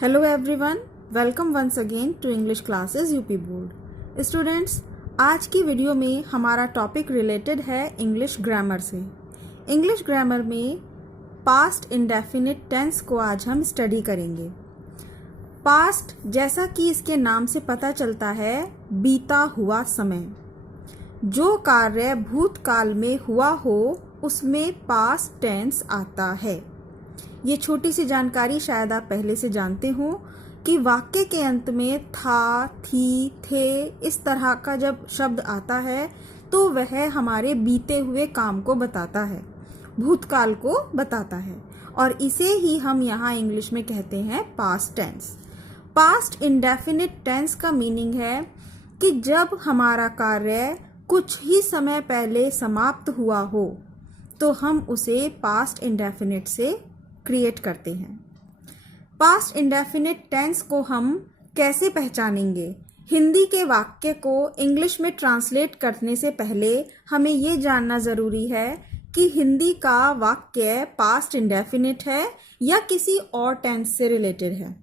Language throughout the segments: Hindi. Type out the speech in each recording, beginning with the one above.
Hello everyone, welcome once again to English classes UP board. Students, आज की वीडियो में हमारा टॉपिक रिलेटेड है इंग्लिश ग्रामर से। इंग्लिश ग्रामर में पास्ट इंडेफिनिट टेंस को आज हम स्टडी करेंगे। पास्ट, जैसा कि इसके नाम से पता चलता है, बीता हुआ समय। जो कार्य भूतकाल में हुआ हो उसमें पास्ट टेंस आता है। ये छोटी सी जानकारी शायद आप पहले से जानते हो कि वाक्य के अंत में था, थी, थे इस तरह का जब शब्द आता है तो वह हमारे बीते हुए काम को बताता है, भूतकाल को बताता है, और इसे ही हम यहाँ इंग्लिश में कहते हैं past tense. Past indefinite tense का मीनिंग है कि जब हमारा कार्य कुछ ही समय पहले समाप्त हुआ हो तो हम उसे पास्ट इंडेफिनिट से क्रिएट करते हैं। पास्ट इंडेफिनिट टेंस को हम कैसे पहचानेंगे? हिंदी के वाक्य को इंग्लिश में ट्रांसलेट करने से पहले हमें ये जानना ज़रूरी है कि हिंदी का वाक्य पास्ट इंडेफिनिट है या किसी और टेंस से रिलेटेड है।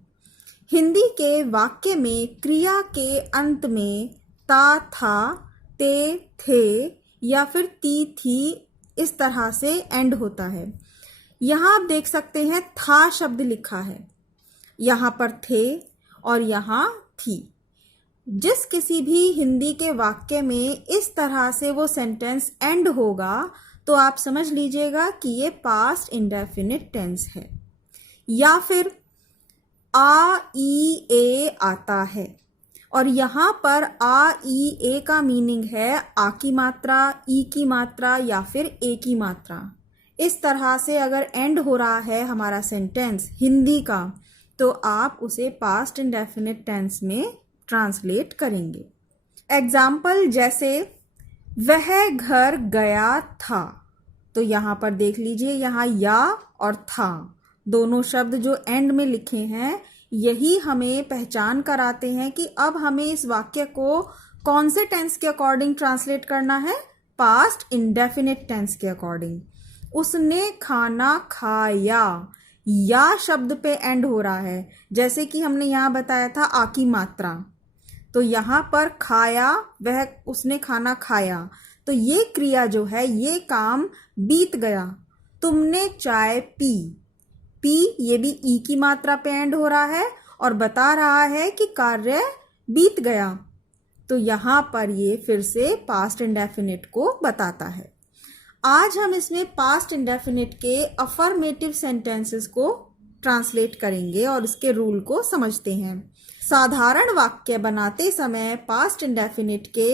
हिंदी के वाक्य में क्रिया के अंत में ता, था, ते, थे या फिर ती, थी इस तरह से एंड होता है। यहाँ आप देख सकते हैं था शब्द लिखा है, यहाँ पर थे और यहाँ थी। जिस किसी भी हिंदी के वाक्य में इस तरह से वो सेंटेंस एंड होगा तो आप समझ लीजिएगा कि ये पास्ट इंडेफिनिट टेंस है। या फिर आ, ई, ए आता है और यहाँ पर आ, ई, ए का मीनिंग है आ की मात्रा, ई की मात्रा या फिर ए की मात्रा। इस तरह से अगर एंड हो रहा है हमारा सेंटेंस हिंदी का तो आप उसे पास्ट इंडेफिनिट टेंस में ट्रांसलेट करेंगे। एग्जाम्पल जैसे वह घर गया था, तो यहाँ पर देख लीजिए, यहाँ या और था दोनों शब्द जो एंड में लिखे हैं यही हमें पहचान कराते हैं कि अब हमें इस वाक्य को कौन से टेंस के अकॉर्डिंग ट्रांसलेट करना है, पास्ट इंडेफिनिट टेंस के अकॉर्डिंग। उसने खाना खाया, या शब्द पे एंड हो रहा है, जैसे कि हमने यहाँ बताया था आ की मात्रा, तो यहाँ पर खाया, वह उसने खाना खाया, तो ये क्रिया जो है ये काम बीत गया। तुमने चाय पी, पी ये भी ई की मात्रा पे एंड हो रहा है और बता रहा है कि कार्य बीत गया, तो यहाँ पर ये फिर से पास्ट इंडेफिनिट को बताता है। आज हम इसमें पास्ट इंडेफिनिट के अफर्मेटिव सेंटेंसेस को ट्रांसलेट करेंगे और इसके रूल को समझते हैं। साधारण वाक्य बनाते समय पास्ट इंडेफिनिट के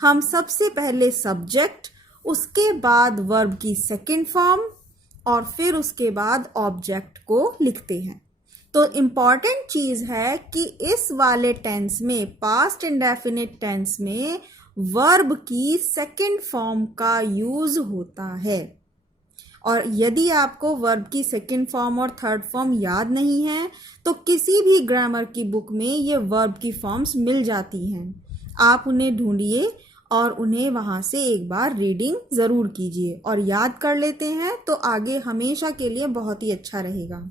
हम सबसे पहले सब्जेक्ट, उसके बाद वर्ब की सेकंड फॉर्म और फिर उसके बाद ऑब्जेक्ट को लिखते हैं। तो इम्पॉर्टेंट चीज़ है कि इस वाले टेंस में, पास्ट इंडेफिनिट टेंस में वर्ब की सेकंड फॉर्म का यूज होता है। और यदि आपको वर्ब की सेकंड फॉर्म और थर्ड फॉर्म याद नहीं है तो किसी भी ग्रामर की बुक में ये वर्ब की फॉर्म्स मिल जाती हैं। आप उन्हें ढूंढिए और उन्हें वहाँ से एक बार रीडिंग ज़रूर कीजिए और याद कर लेते हैं तो आगे हमेशा के लिए बहुत ही अच्छा रहेगा।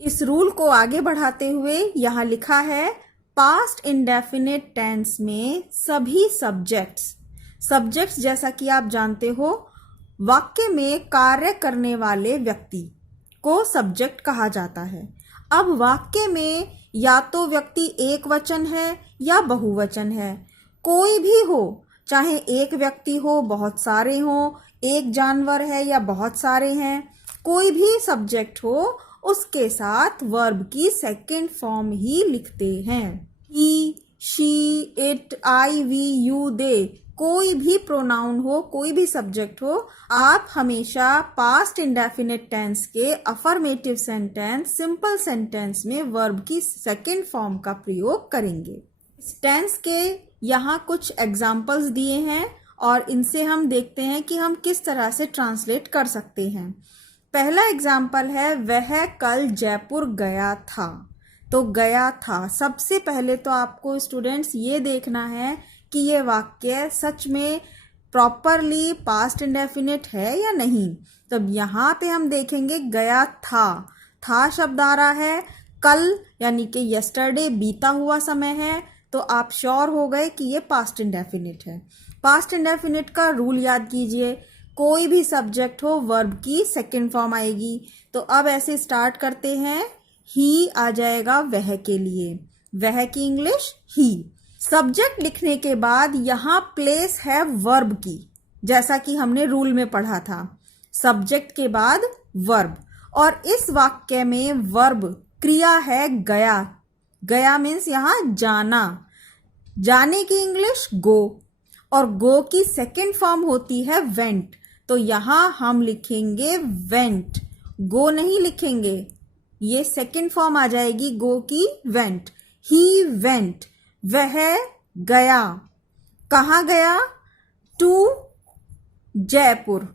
इस रूल को आगे बढ़ाते हुए यहाँ लिखा है, पास्ट इंडेफिनिट टेंस में सभी सब्जेक्ट्स जैसा कि आप जानते हो, वाक्य में कार्य करने वाले व्यक्ति को सब्जेक्ट कहा जाता है। अब वाक्य में या तो व्यक्ति एक वचन है या बहुवचन है, कोई भी हो, चाहे एक व्यक्ति हो, बहुत सारे हो, एक जानवर है या बहुत सारे हैं, कोई भी सब्जेक्ट हो उसके साथ वर्ब की सेकंड फॉर्म ही लिखते हैं। He, she, it, I, we, you, they, कोई भी प्रोनाउन हो, कोई भी सब्जेक्ट हो, आप हमेशा पास्ट इंडेफिनिट टेंस के अफर्मेटिव सेंटेंस, सिंपल सेंटेंस में वर्ब की सेकंड फॉर्म का प्रयोग करेंगे। इस टेंस के यहाँ कुछ एग्जाम्पल्स दिए हैं और इनसे हम देखते हैं कि हम किस तरह से ट्रांसलेट कर सकते हैं। पहला एग्जाम्पल है, वह कल जयपुर गया था। तो गया था, सबसे पहले तो आपको स्टूडेंट्स ये देखना है कि ये वाक्य सच में प्रॉपरली पास्ट इंडेफिनिट है या नहीं। तब यहाँ पे हम देखेंगे गया था शब्द आ रहा है, कल यानी कि यस्टरडे बीता हुआ समय है, तो आप श्योर हो गए कि ये पास्ट इंडेफिनिट है। पास्ट इंडेफिनिट का रूल याद कीजिए, कोई भी सब्जेक्ट हो वर्ब की सेकंड फॉर्म आएगी। तो अब ऐसे स्टार्ट करते हैं, ही आ जाएगा वह के लिए, वह की इंग्लिश ही। सब्जेक्ट लिखने के बाद यहाँ प्लेस है वर्ब की, जैसा कि हमने रूल में पढ़ा था, सब्जेक्ट के बाद वर्ब। और इस वाक्य में वर्ब क्रिया है गया। गया मीन्स यहाँ जाना, जाने की इंग्लिश गो, और गो की सेकंड फॉर्म होती है वेंट। तो यहाँ हम लिखेंगे वेंट, गो नहीं लिखेंगे, ये सेकंड फॉर्म आ जाएगी गो की, वेंट। ही वेंट, वह गया। कहाँ गया? टू जयपुर।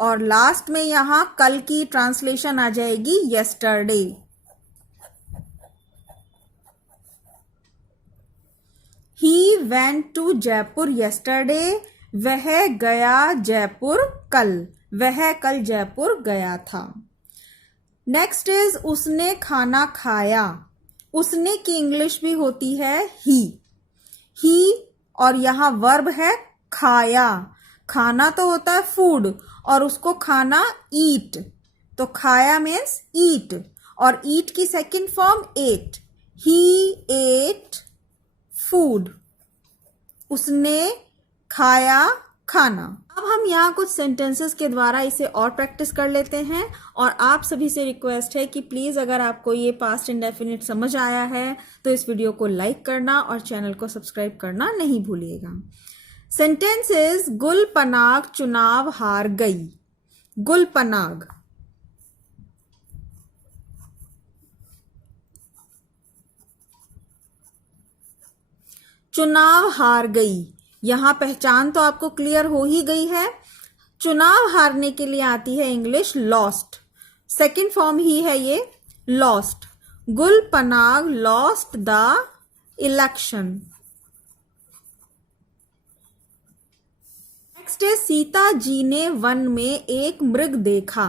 और लास्ट में यहां कल की ट्रांसलेशन आ जाएगी yesterday. He went to Jaipur yesterday, वह गया जयपुर कल, वह कल जयपुर गया था। नेक्स्ट इज उसने खाना खाया। उसने की इंग्लिश भी होती है ही, और यहां वर्ब है खाया। खाना तो होता है फूड, और उसको खाना ईट, तो खाया मीन्स ईट, और ईट की सेकंड फॉर्म एट। ही एट फूड, उसने खाया खाना। अब हम यहाँ कुछ सेंटेंसेस के द्वारा इसे और प्रैक्टिस कर लेते हैं। और आप सभी से रिक्वेस्ट है कि प्लीज़ अगर आपको ये पास्ट इंडेफिनिट समझ आया है तो इस वीडियो को लाइक करना और चैनल को सब्सक्राइब करना नहीं भूलिएगा। सेंटेंसेस, गुल पनाग चुनाव हार गई। गुल पनाग, चुनाव हार गई। यहां पहचान तो आपको क्लियर हो ही गई है। चुनाव हारने के लिए आती है इंग्लिश लॉस्ट, सेकंड फॉर्म ही है ये लॉस्ट। गुल Panag lost the election. Next है सीता जी ने वन में एक मृग देखा।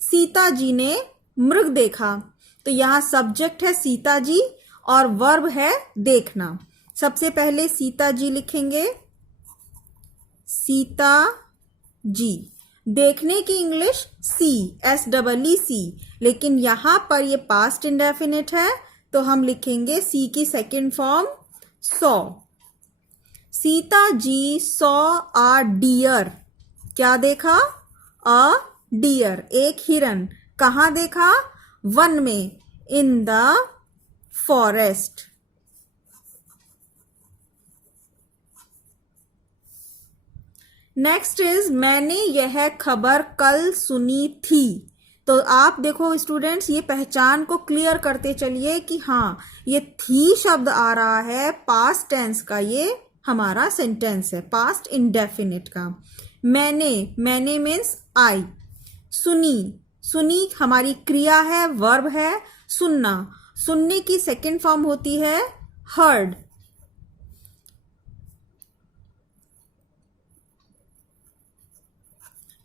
सीता जी ने मृग देखा, तो यहां सब्जेक्ट है सीता जी और वर्ब है देखना। सबसे पहले सीता जी लिखेंगे, सीता जी। देखने की इंग्लिश सी, SEEC, लेकिन यहां पर ये पास्ट इंडेफिनिट है, तो हम लिखेंगे सी की second form saw. Sita ji saw a deer. क्या देखा? अ डियर, एक हिरन। कहां देखा? वन में, in the forest. Next is मैंने यह खबर कल सुनी थी। तो आप देखो स्टूडेंट्स, ये पहचान को क्लियर करते चलिए कि हाँ, ये थी शब्द आ रहा है पास्ट टेंस का, ये हमारा सेंटेंस है पास्ट इंडेफिनिट का। मैंने मीन्स आई। सुनी, सुनी हमारी क्रिया है, वर्ब है सुनना। सुनने की सेकंड फॉर्म होती है हर्ड।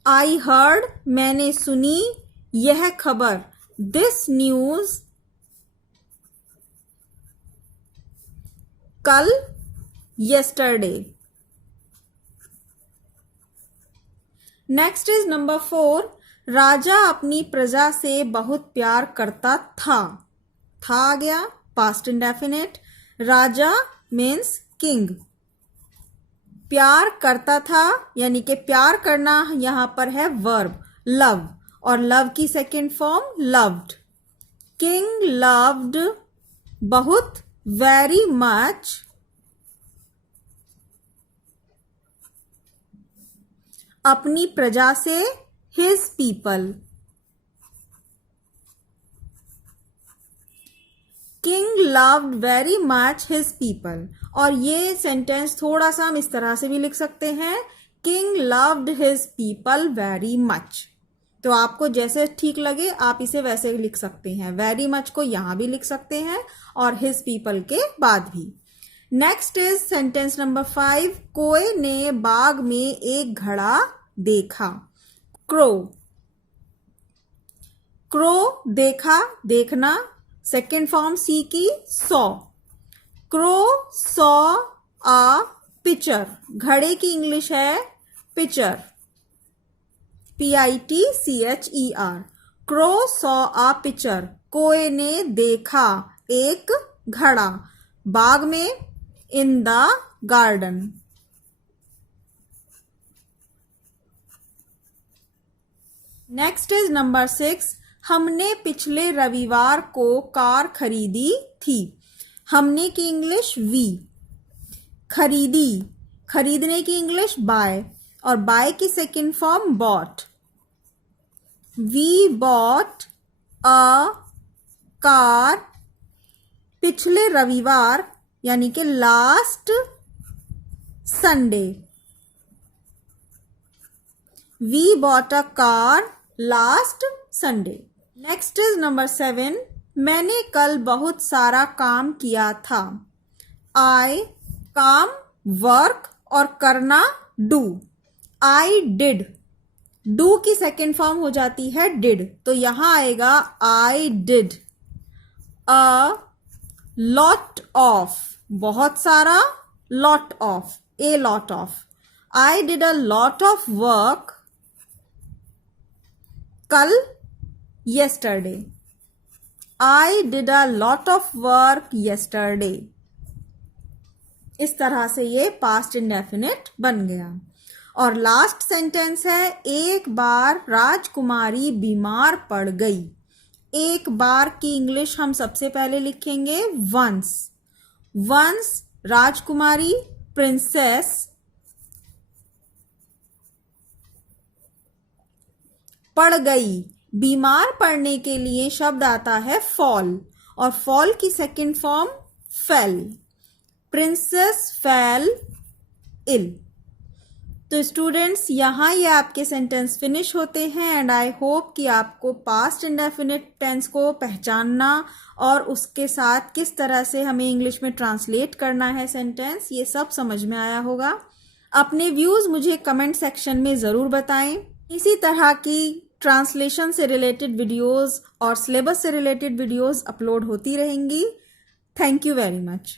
आई हर्ड, मैंने सुनी यह खबर, दिस न्यूज, कल yesterday। नेक्स्ट इज नंबर 4, राजा अपनी प्रजा से बहुत प्यार करता था। था आ गया पास्ट इंडेफिनिट। राजा मीन्स किंग। प्यार करता था यानी कि प्यार करना यहां पर है वर्ब लव, और लव की second form loved. King loved बहुत, वेरी मच, अपनी प्रजा से his people. King loved very much his people. और ये सेंटेंस थोड़ा सा हम इस तरह से भी लिख सकते हैं, king loved his people very much. तो आपको जैसे ठीक लगे आप इसे वैसे लिख सकते हैं। वेरी मच को यहां भी लिख सकते हैं और हिज पीपल के बाद भी। नेक्स्ट इज सेंटेंस नंबर 5, कोए ने बाग में एक घड़ा देखा। क्रो, क्रो देखा, देखना, सेकेंड फॉर्म सी की सॉ। क्रो सॉ आ पिक्चर, घड़े की इंग्लिश है पिक्चर, PITCHER। क्रो सॉ आ पिक्चर, कोए ने देखा एक घड़ा, बाग में, in the garden. Next is number 6, हमने पिछले रविवार को कार खरीदी थी। हमने की इंग्लिश वी, खरीदी, खरीदने की इंग्लिश बाय, और बाय की second form bought. We bought a car पिछले रविवार यानी कि last Sunday. We bought a car last Sunday. Next is number 7, मैंने कल बहुत सारा काम किया था। आई काम वर्क और करना डू। आई डिड, डू की सेकेंड फॉर्म हो जाती है डिड, तो यहां आएगा I did a lot of, बहुत सारा, lot of, a lot of. I did a lot of work कल, yesterday। I did a lot of work yesterday। इस तरह से ये पास्ट इंडेफिनिट बन गया। और लास्ट सेंटेंस है, एक बार राजकुमारी बीमार पड़ गई। एक बार की इंग्लिश हम सबसे पहले लिखेंगे वंस। वंस राजकुमारी, प्रिंसेस, पड़ गई। बीमार पड़ने के लिए शब्द आता है फॉल, और फॉल की second form fell. Princess fell ill. तो स्टूडेंट्स, यहाँ ये आपके सेंटेंस फिनिश होते हैं। एंड आई होप कि आपको पास्ट इंडेफिनिट टेंस को पहचानना और उसके साथ किस तरह से हमें इंग्लिश में ट्रांसलेट करना है सेंटेंस, ये सब समझ में आया होगा। अपने व्यूज़ मुझे कमेंट सेक्शन में ज़रूर बताएं। इसी तरह की ट्रांसलेशन से रिलेटेड वीडियोस और सिलेबस से रिलेटेड वीडियोस अपलोड होती रहेंगी। Thank you very much.